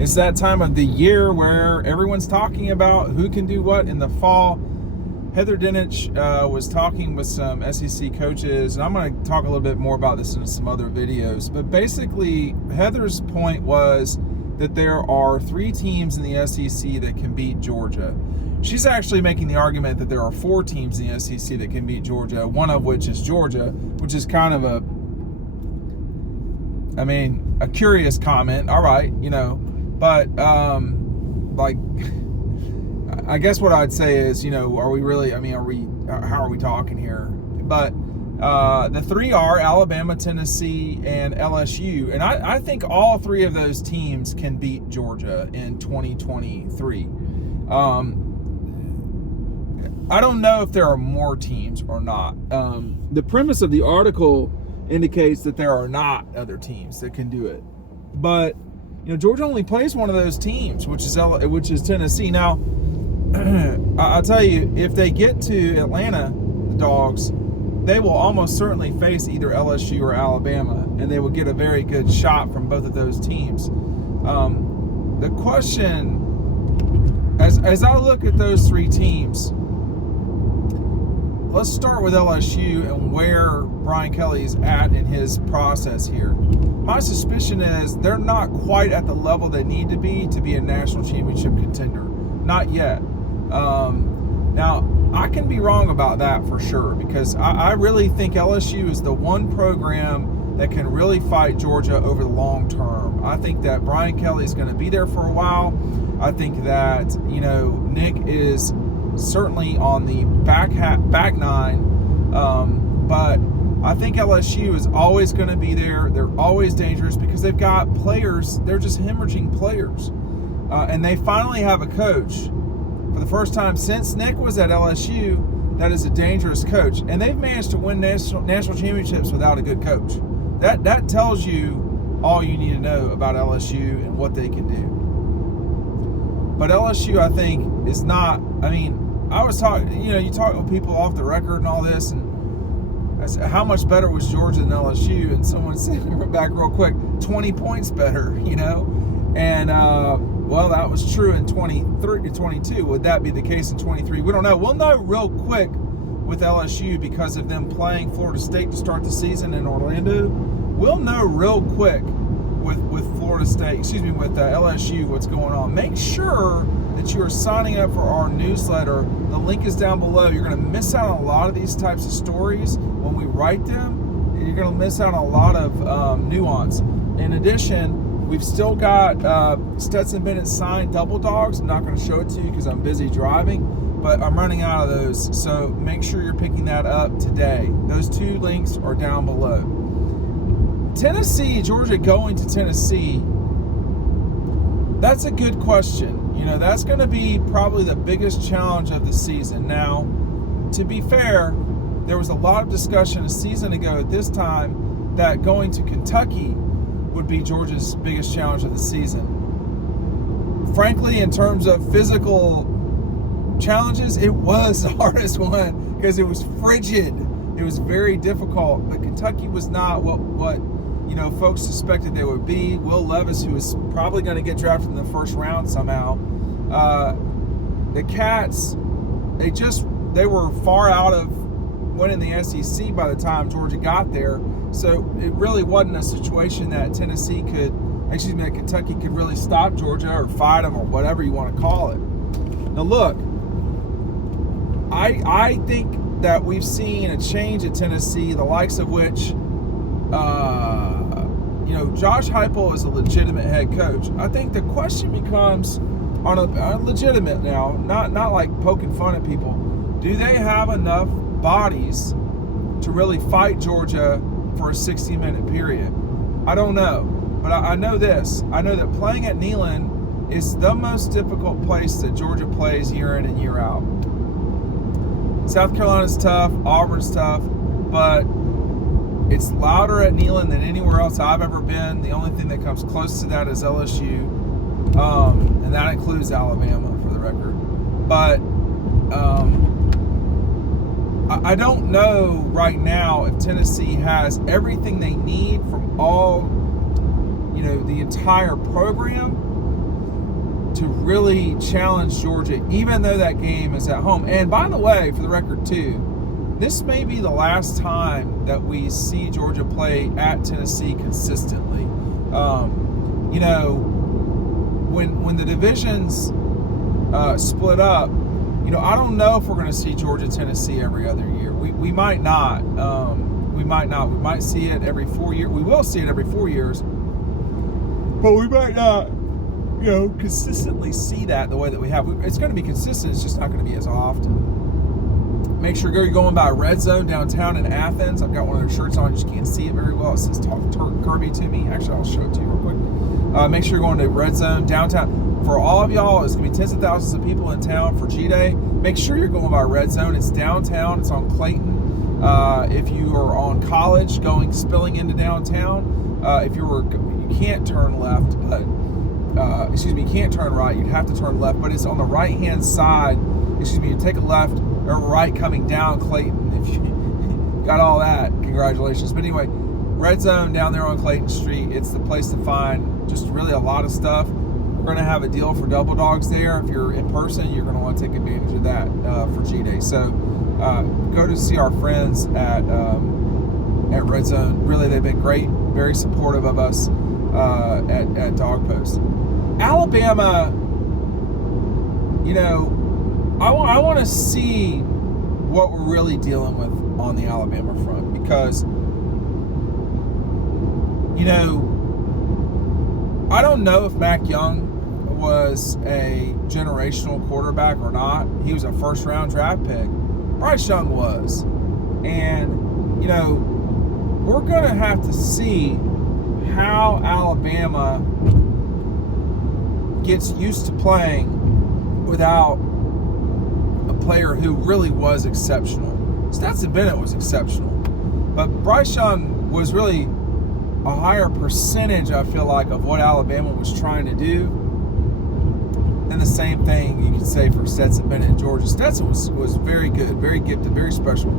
It's that time of the year where everyone's talking about who can do what in the fall. Heather Dinich was talking with some SEC coaches, and I'm going to talk a little bit more about this in some other videos. But basically, Heather's point was that there are 3 teams in the SEC that can beat Georgia. She's actually making the argument that there are 4 teams in the SEC that can beat Georgia, one of which is Georgia, which is kind of a curious comment. All right, but I guess what I'd say is, are we really, how are we talking here? But the 3 are Alabama, Tennessee, and LSU. And I think all 3 of those teams can beat Georgia in 2023. I don't know if there are more teams or not. The premise of the article indicates that there are not other teams that can do it. But, Georgia only plays one of those teams, which is Tennessee. Now, I'll tell you, if they get to Atlanta, the Dogs, they will almost certainly face either LSU or Alabama, and they will get a very good shot from both of those teams. The question, as I look at those 3 teams, let's start with LSU and where Brian Kelly is at in his process here. My suspicion is they're not quite at the level they need to be a national championship contender. Not yet. Now, I can be wrong about that for sure, because I really think LSU is the one program that can really fight Georgia over the long term. I think that Brian Kelly is going to be there for a while. I think that, Nick is certainly on the back 9, but I think LSU is always going to be there. They're always dangerous because they've got players. They're just hemorrhaging players. And they finally have a coach, for the first time since Nick was at LSU, that is a dangerous coach. And they've managed to win national championships without a good coach. That tells you all you need to know about LSU and what they can do. But LSU, I think, is not, I was talking, you talk with people off the record and all this, and I said, how much better was Georgia than LSU? And someone said back real quick, 20 points better, And, well, that was true in 22. Would that be the case in 23? We don't know. We'll know real quick with LSU because of them playing Florida State to start the season in Orlando. We'll know real quick with LSU what's going on. Make sure that you are signing up for our newsletter. The link is down below. You're going to miss out on a lot of these types of stories when we write them. You're going to miss out on a lot of nuance. In addition, we've still got Stetson Bennett signed double dogs. I'm not going to show it to you because I'm busy driving, but I'm running out of those. So make sure you're picking that up today. Those 2 links are down below. Tennessee, Georgia going to Tennessee, that's a good question. That's going to be probably the biggest challenge of the season. Now, to be fair, there was a lot of discussion a season ago at this time that going to Kentucky would be Georgia's biggest challenge of the season. Frankly, in terms of physical challenges, it was the hardest one because it was frigid. It was very difficult, but Kentucky was not what folks suspected they would be. Will Levis, who is probably going to get drafted in the first round somehow. The Cats, they were far out of winning the SEC by the time Georgia got there. So it really wasn't a situation that Kentucky could really stop Georgia or fight them or whatever you want to call it. Now look, I think that we've seen a change at Tennessee, the likes of which, Josh Heupel is a legitimate head coach. I think the question becomes, on a legitimate now, not like poking fun at people, do they have enough bodies to really fight Georgia for a 60-minute period? I don't know. But I know this. I know that playing at Neyland is the most difficult place that Georgia plays year in and year out. South Carolina's tough, Auburn's tough, but it's louder at Neyland than anywhere else I've ever been. The only thing that comes close to that is LSU, and that includes Alabama, for the record. But I don't know right now if Tennessee has everything they need from all, the entire program. to really challenge Georgia, even though that game is at home. And by the way, for the record too, this may be the last time that we see Georgia play at Tennessee consistently. You know, when the divisions split up, you know, I don't know if we're going to see Georgia Tennessee every other year. We might not. We might not. We might see it every 4 years. We will see it every 4 years, but we might not, you know, consistently see that the way that we have. It's going to be consistent. It's just not going to be as often. Make sure you're going by Red Zone downtown in Athens. I've got one of their shirts on. You just can't see it very well. It says Talk Kirby to me. Actually, I'll show it to you real quick. Make sure you're going to Red Zone downtown. For all of y'all, it's going to be tens of thousands of people in town for G-Day. Make sure you're going by Red Zone. It's downtown. It's on Clayton. If you are on College spilling into downtown, you can't turn left, but you can't turn right. You'd have to turn left, but it's on the right-hand side. You take a left or right coming down Clayton. If you got all that, congratulations. But anyway, Red Zone down there on Clayton Street. It's the place to find just really a lot of stuff. We're going to have a deal for Double Dogs there. If you're in person, you're going to want to take advantage of that for G-Day. So go to see our friends at Red Zone. Really, they've been great, very supportive of us at Dog Post. Alabama, you know, I want to see what we're really dealing with on the Alabama front, because, you know, I don't know if Mac Young was a generational quarterback or not. He was a first-round draft pick. Bryce Young was. And, you know, we're going to have to see how Alabama gets used to playing without a player who really was exceptional. Stetson Bennett was exceptional, but Bryce Young was really a higher percentage, I feel like, of what Alabama was trying to do. And the same thing you could say for Stetson Bennett in Georgia. Stetson was very good, very gifted, very special.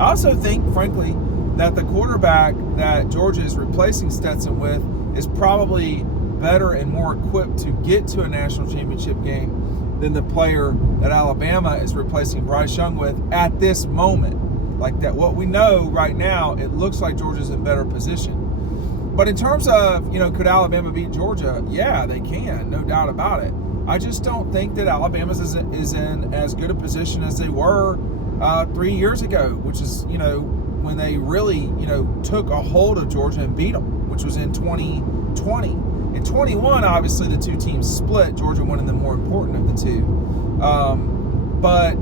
I also think, frankly, that the quarterback that Georgia is replacing Stetson with is probably better and more equipped to get to a national championship game than the player that Alabama is replacing Bryce Young with at this moment. Like that, what we know right now, it looks like Georgia's in better position. But in terms of, you know, could Alabama beat Georgia? Yeah, they can, no doubt about it. I just don't think that Alabama is in as good a position as they were 3 years ago, which is, you know, when they really, you know, took a hold of Georgia and beat them, which was in 2020. In 21, obviously, the two teams split, Georgia winning the more important of the two. But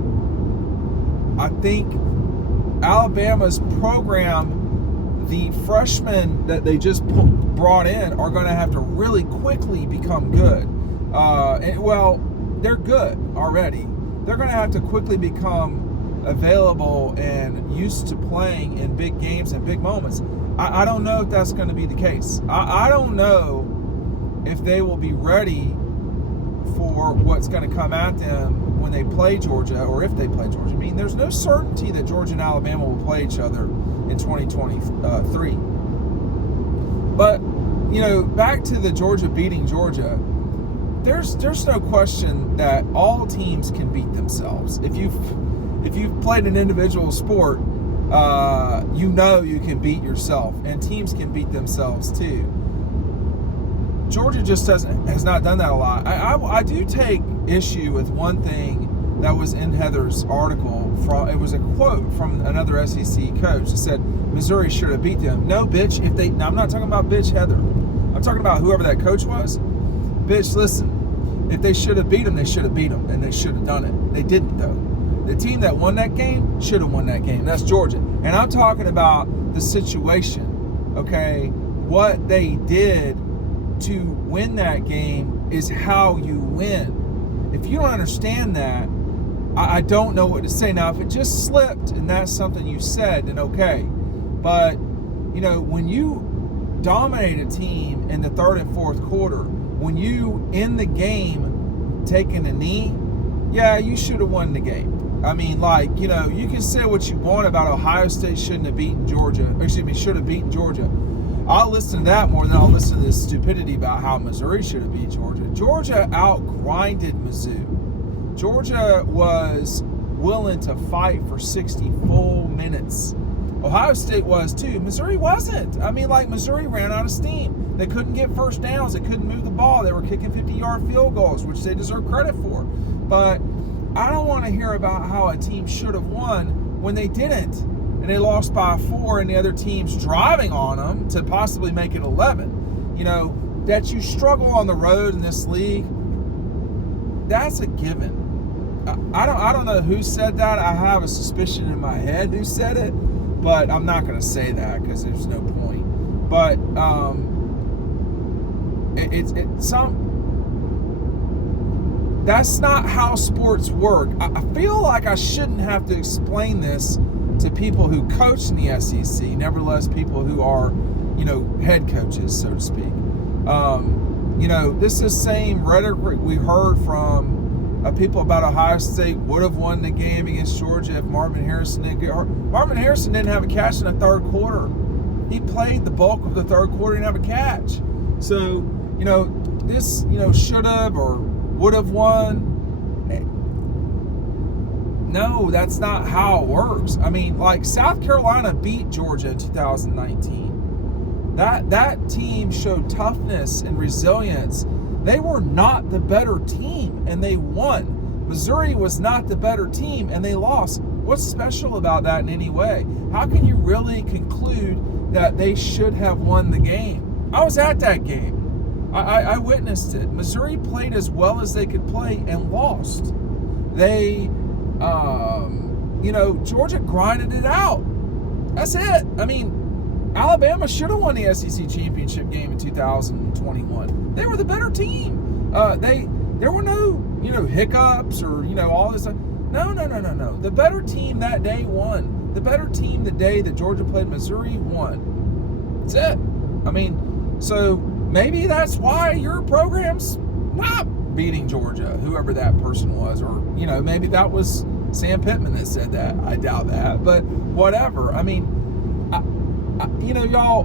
I think Alabama's program, the freshmen that they just brought in are going to have to really quickly become good. Well, they're good already. They're going to have to quickly become available and used to playing in big games and big moments. I don't know if that's going to be the case. I don't know if they will be ready for what's going to come at them when they play Georgia, or if they play Georgia. I mean, there's no certainty that Georgia and Alabama will play each other in 2023. But, you know, back to the Georgia beating Georgia, there's no question that all teams can beat themselves. If you've played an individual sport, you know you can beat yourself, and teams can beat themselves too. Georgia just has not done that a lot. I do take issue with one thing that was in Heather's article. It was a quote from another SEC coach that said Missouri should have beat them. No, bitch. Now I'm not talking about bitch Heather. I'm talking about whoever that coach was. Bitch, listen. If they should have beat them, they should have beat them, and they should have done it. They didn't, though. The team that won that game should have won that game. That's Georgia. And I'm talking about the situation, okay? What they did to win that game is how you win. If you don't understand that, I don't know what to say. Now, if it just slipped and that's something you said, then okay. But, you know, when you dominate a team in the third and fourth quarter, when you, in the game, taking a knee, yeah, you should have won the game. I mean, like, you know, you can say what you want about Ohio State shouldn't have beaten Georgia. Should have beaten Georgia. I'll listen to that more than I'll listen to this stupidity about how Missouri should have beat Georgia. Georgia out-grinded Mizzou. Georgia was willing to fight for 60 full minutes. Ohio State was too. Missouri wasn't. I mean, like, Missouri ran out of steam. They couldn't get first downs. They couldn't move the ball. They were kicking 50-yard field goals, which they deserve credit for. But I don't want to hear about how a team should have won when they didn't. And they lost by 4, and the other team's driving on them to possibly make it 11. You know, that you struggle on the road in this league, that's a given. I don't know who said that. I have a suspicion in my head who said it, but I'm not going to say that because there's no point. But that's not how sports work. I feel like I shouldn't have to explain this to people who coach in the SEC, nevertheless people who are, you know, head coaches, so to speak. You know, this is the same rhetoric we heard from people about Ohio State would have won the game against Georgia if Marvin Harrison didn't get hurt. Marvin Harrison didn't have a catch in the third quarter. He played the bulk of the third quarter and didn't have a catch. So, you know, this, you know, should have or would have won. No, that's not how it works. I mean, like, South Carolina beat Georgia in 2019. That team showed toughness and resilience. They were not the better team, and they won. Missouri was not the better team, and they lost. What's special about that in any way? How can you really conclude that they should have won the game? I was at that game. I witnessed it. Missouri played as well as they could play and lost. They, you know, Georgia grinded it out. That's it. I mean, Alabama should have won the SEC championship game in 2021. They were the better team. There were no, you know, hiccups or, you know, all this. No. The better team that day won. The better team the day that Georgia played Missouri won. That's it. I mean, so maybe that's why your program's not beating Georgia, whoever that person was. Or, you know, maybe that was Sam Pittman that said that. I doubt that. But whatever. I mean, you know, y'all,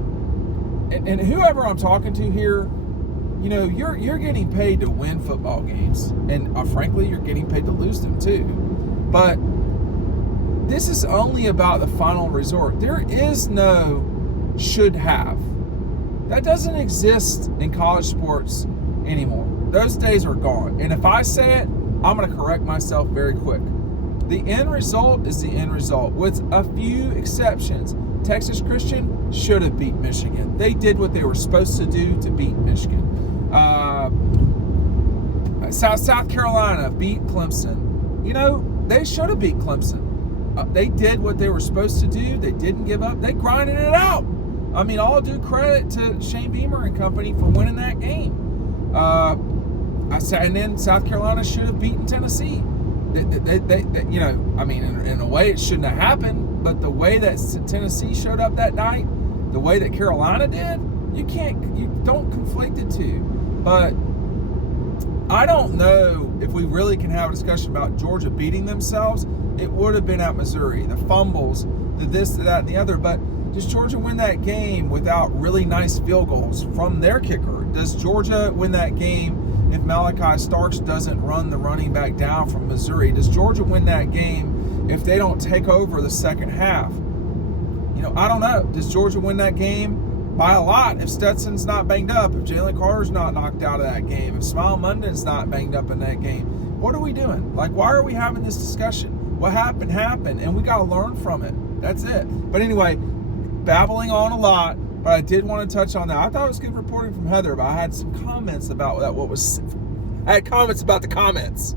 and whoever I'm talking to here, you know, you're getting paid to win football games. And frankly, you're getting paid to lose them too. But this is only about the final resort. There is no should have. That doesn't exist in college sports anymore. Those days are gone. And if I say it, I'm going to correct myself very quick. The end result is the end result, with a few exceptions. Texas Christian should have beat Michigan. They did what they were supposed to do to beat Michigan. South Carolina beat Clemson. You know, they should have beat Clemson. They did what they were supposed to do. They didn't give up. They grinded it out. I mean, all due credit to Shane Beamer and company for winning that game. And then South Carolina should have beaten Tennessee. They you know, I mean, in a way it shouldn't have happened, but the way that Tennessee showed up that night, the way that Carolina did, you don't conflate the two. But I don't know if we really can have a discussion about Georgia beating themselves. It would have been at Missouri. The fumbles, the this, the that, and the other. But does Georgia win that game without really nice field goals from their kicker? Does Georgia win that game if Malachi Starks doesn't run the running back down from Missouri? Does Georgia win that game if they don't take over the second half? You know, I don't know. Does Georgia win that game? By a lot, if Stetson's not banged up, if Jalen Carter's not knocked out of that game, if Smile Munden's not banged up in that game, what are we doing? Like, why are we having this discussion? What happened, and we got to learn from it. That's it. But anyway, babbling on a lot, but I did want to touch on that. I thought it was good reporting from Heather, but I had some comments about that. I had comments about the comments.